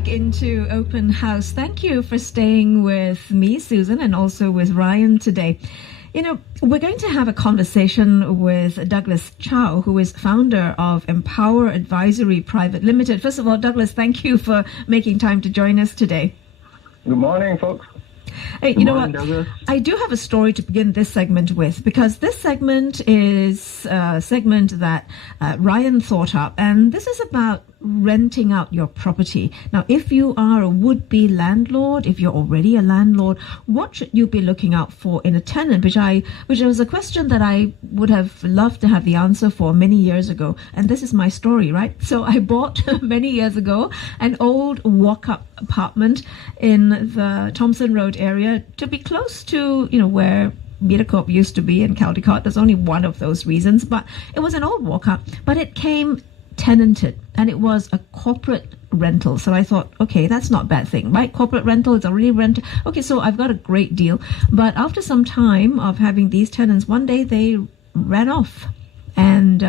back into Open House. Thank you for staying with me, Susan, and also with Ryan today. You know, we're going to have a conversation with Douglas Chow, who is founder of Empower Advisory Private Limited. First of all, Douglas, thank you for making time to join us today. Good morning, folks. Hey, you know what? Douglas. I do have a story to begin this segment with, because this segment is a segment that Ryan thought up, and this is about renting out your property. Now, if you are a would-be landlord, if you're already a landlord, what should you be looking out for in a tenant? Which was a question that I would have loved to have the answer for many years ago. And this is my story, right? So I bought many years ago an old walk-up apartment in the Thomson Road area to be close to, where Mediacorp used to be in Caldecott. There's only one of those reasons, but it was an old walk-up, but it came tenanted, and it was a corporate rental. So I thought, okay, that's not a bad thing, right? Corporate rental, it's already rented. Okay, so I've got a great deal. But after some time of having these tenants, one day they ran off and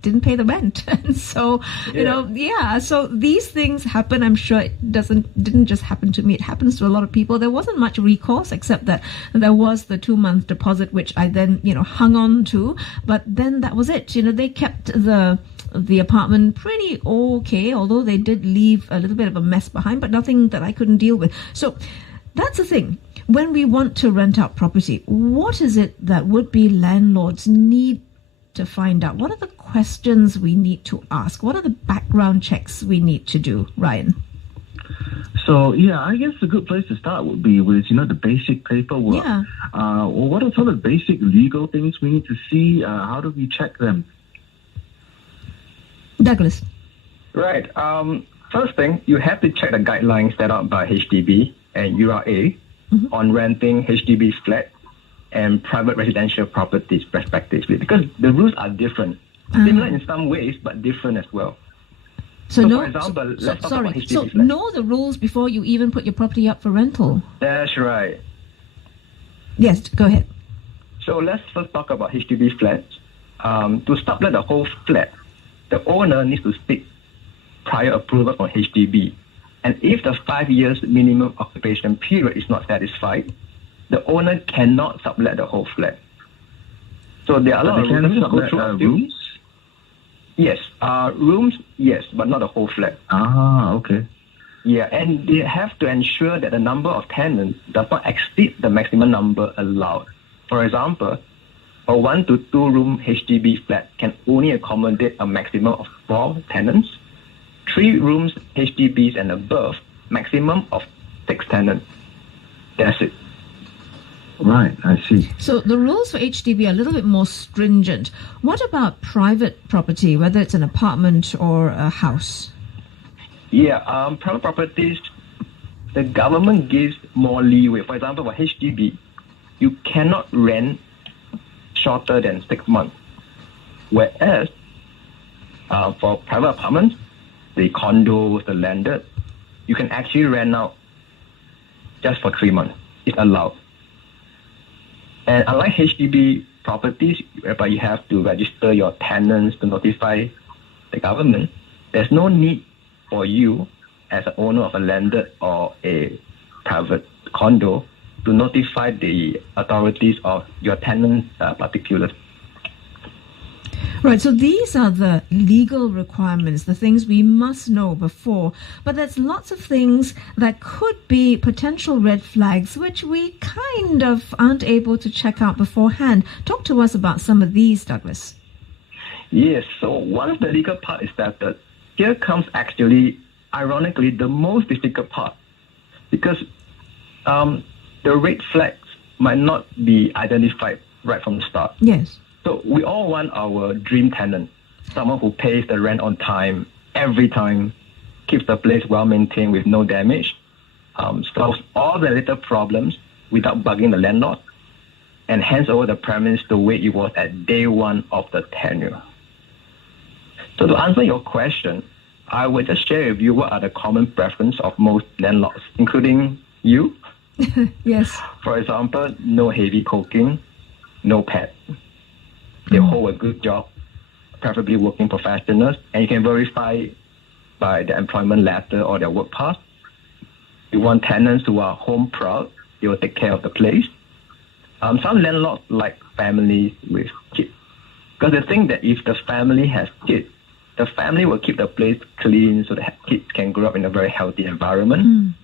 didn't pay the rent. And so, so these things happen. I'm sure it didn't just happen to me. It happens to a lot of people. There wasn't much recourse, except that there was the 2-month deposit, which I then, hung on to. But then that was it. They kept the apartment pretty okay, although they did leave a little bit of a mess behind, but nothing that I couldn't deal with. So that's the thing. When we want to rent out property, what is it that would-be landlords need to find out? What are the questions we need to ask? What are the background checks we need to do, Ryan? So, I guess a good place to start would be with, the basic paperwork. Yeah. What are some of the basic legal things we need to see? How do we check them? Douglas. Right. First thing, you have to check the guidelines set out by HDB and URA on renting HDB flats and private residential properties respectively, because the rules are different. Similar in some ways, but different as well. For example, let's talk about HDB flats. Know the rules before you even put your property up for rental. That's right. Yes, go ahead. So let's first talk about HDB flats. To sublet the whole flat, the owner needs to seek prior approval from HDB. And if the 5 years minimum occupation period is not satisfied, the owner cannot sublet the whole flat. So there are a lot of rules to go through. Rooms? Yes. Rooms, yes, but not the whole flat. Okay. Yeah, and they have to ensure that the number of tenants does not exceed the maximum number allowed. For example, a 1 to 2 room HDB flat can only accommodate a maximum of 4 tenants. 3 rooms HDBs and above, maximum of 6 tenants. That's it. Right, I see. So the rules for HDB are a little bit more stringent. What about private property, whether it's an apartment or a house? Yeah, private properties, the government gives more leeway. For example, for HDB, you cannot rent shorter than 6 months. Whereas for private apartments, the condos, the landed, you can actually rent out just for 3 months. It's allowed. And unlike HDB properties, whereby you have to register your tenants to notify the government, there's no need for you as an owner of a landed or a private condo to notify the authorities of your tenant's particulars. Right, so these are the legal requirements, the things we must know before. But there's lots of things that could be potential red flags, which we kind of aren't able to check out beforehand. Talk to us about some of these, Douglas. Yes, so one of the legal part is that here comes actually, ironically, the most difficult part. Because the red flags might not be identified right from the start. Yes. So we all want our dream tenant, someone who pays the rent on time, every time, keeps the place well maintained with no damage, solves all the little problems without bugging the landlord, and hands over the premise the way it was at day one of the tenure. So to answer your question, I will just share with you what are the common preferences of most landlords, including you. Yes. For example, no heavy cooking, no pet. They hold a good job, preferably working professionals, and you can verify by their employment letter or their work pass. You want tenants who are home proud. They will take care of the place. Some landlords like families with kids, because they think that if the family has kids, the family will keep the place clean so that kids can grow up in a very healthy environment.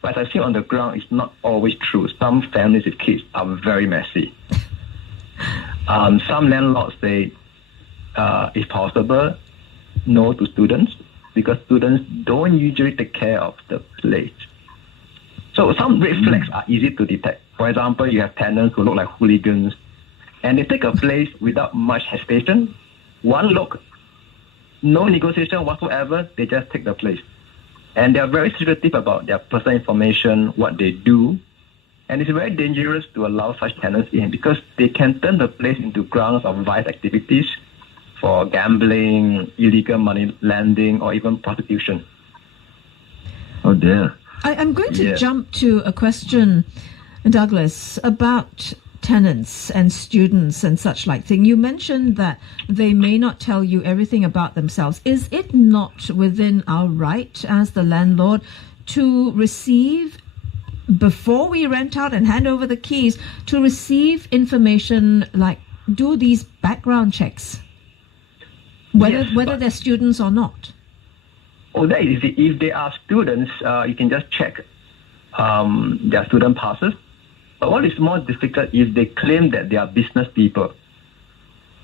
But as I see on the ground, it's not always true. Some families with kids are very messy. Some landlords say, if possible, no to students, because students don't usually take care of the place. So some red flags are easy to detect. For example, you have tenants who look like hooligans, and they take a place without much hesitation. One look, no negotiation whatsoever, they just take the place. And they are very secretive about their personal information, what they do. And it's very dangerous to allow such tenants in, because they can turn the place into grounds of vice activities for gambling, illegal money lending, or even prostitution. Oh dear. I'm going to jump to a question, Douglas, about tenants and students and such like thing. You mentioned that they may not tell you everything about themselves. Is it not within our right as the landlord to receive, before we rent out and hand over the keys, to receive information, like do these background checks, whether they're students or not? Oh, that is easy. If they are students, you can just check their student passes. But what is more difficult is they claim that they are business people.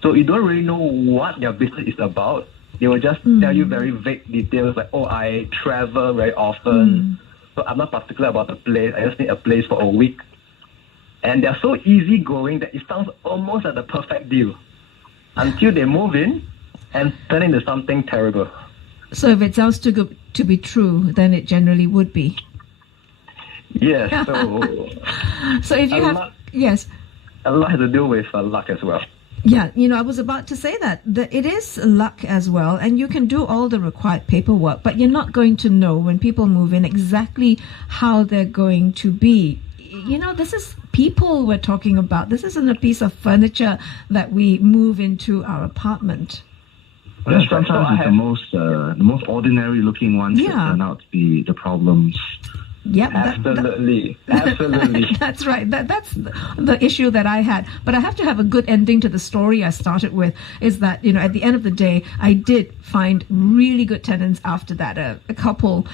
So you don't really know what their business is about. They will just tell you very vague details like, oh, I travel very often, so I'm not particular about the place. I just need a place for a week. And they're so easygoing that it sounds almost like the perfect deal until they move in and turn into something terrible. So if it sounds too good to be true, then it generally would be. Yes. So if you have... Yes. A lot has to do with luck as well. Yeah, I was about to say that it is luck as well, and you can do all the required paperwork, but you're not going to know when people move in exactly how they're going to be. This is people we're talking about. This isn't a piece of furniture that we move into our apartment. Well, sometimes it's the most ordinary looking ones that turn out to be the problems. Yep, absolutely. That's right. That's the issue that I had. But I have to have a good ending to the story I started with, is that, at the end of the day, I did find really good tenants after that. A couple,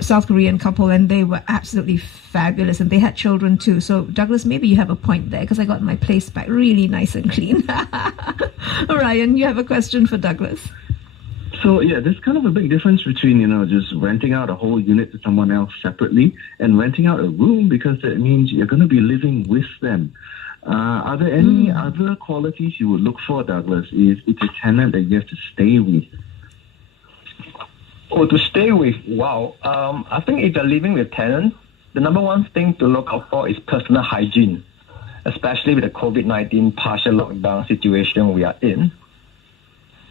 South Korean couple, and they were absolutely fabulous, and they had children too. So, Douglas, maybe you have a point there, because I got my place back really nice and clean. Ryan, you have a question for Douglas? So, there's kind of a big difference between, just renting out a whole unit to someone else separately and renting out a room, because it means you're going to be living with them. Are there any other qualities you would look for, Douglas, if it's a tenant that you have to stay with? Oh, to stay with? Wow. I think if you're living with tenants, the number one thing to look out for is personal hygiene, especially with the COVID-19 partial lockdown situation we are in.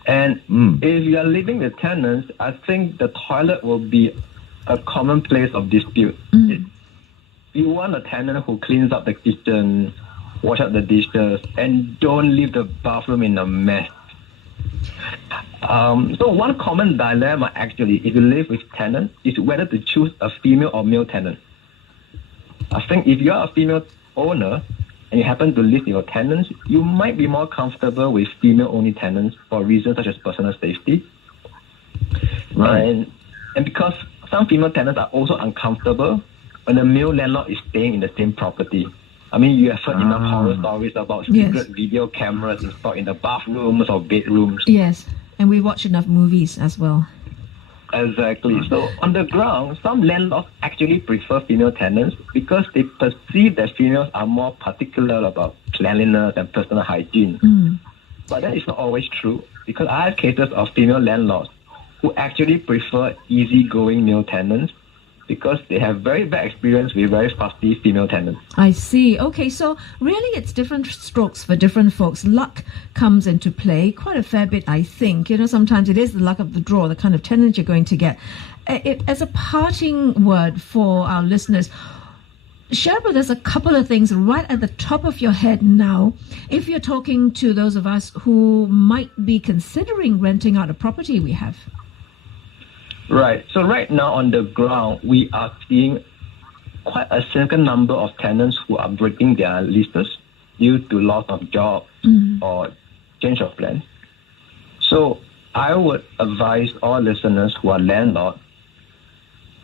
And if you are living with tenants, I think the toilet will be a common place of dispute. You want a tenant who cleans up the kitchen, wash up the dishes, and don't leave the bathroom in a mess. So one common dilemma, actually, if you live with tenants, is whether to choose a female or male tenant. I think if you are a female owner, and you happen to live with your tenants, you might be more comfortable with female-only tenants for reasons such as personal safety. Right. And because some female tenants are also uncomfortable when the male landlord is staying in the same property. I mean, you have heard enough horror stories about secret video cameras installed in the bathrooms or bedrooms. Yes, and we watch enough movies as well. Exactly. So on the ground, some landlords actually prefer female tenants because they perceive that females are more particular about cleanliness and personal hygiene. But that is not always true, because I have cases of female landlords who actually prefer easygoing male tenants because they have very bad experience with very fussy female tenants. I see. Okay, so really it's different strokes for different folks. Luck comes into play quite a fair bit, I think. Sometimes it is the luck of the draw, the kind of tenant you're going to get. As a parting word for our listeners, share with us a couple of things right at the top of your head now, if you're talking to those of us who might be considering renting out a property we have. Right. So right now on the ground, we are seeing quite a significant number of tenants who are breaking their leases due to loss of job or change of plans. So I would advise all listeners who are landlords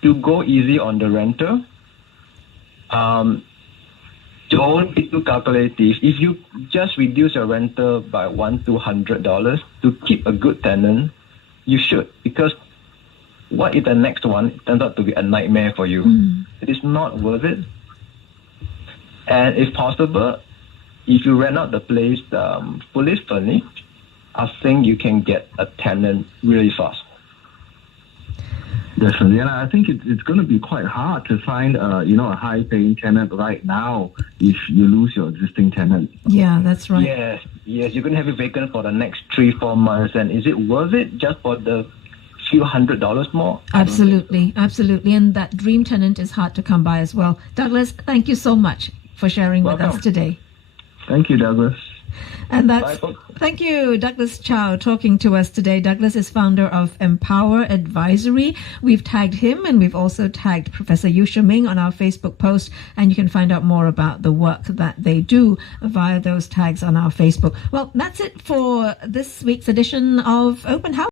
to go easy on the renter. Don't be too calculative. If you just reduce your rental by $100-$200 to keep a good tenant, you should, because what if the next one turns out to be a nightmare for you? It is not worth it. And if possible, if you rent out the place fully furnished, I think you can get a tenant really fast. Definitely, and I think it's going to be quite hard to find a high-paying tenant right now if you lose your existing tenant. Yeah, that's right. Yes, you're going to have it vacant for the next 3-4 months, and is it worth it just for the few $100s more? Absolutely, and that dream tenant is hard to come by as well. Douglas, thank you so much for sharing with us today. Thank you, Douglas. And thank you, Douglas Chow, talking to us today. Douglas is founder of Empower Advisory. We've tagged him, and we've also tagged Professor Yu Shuming on our Facebook post, and you can find out more about the work that they do via those tags on our Facebook. Well, that's it for this week's edition of Open House.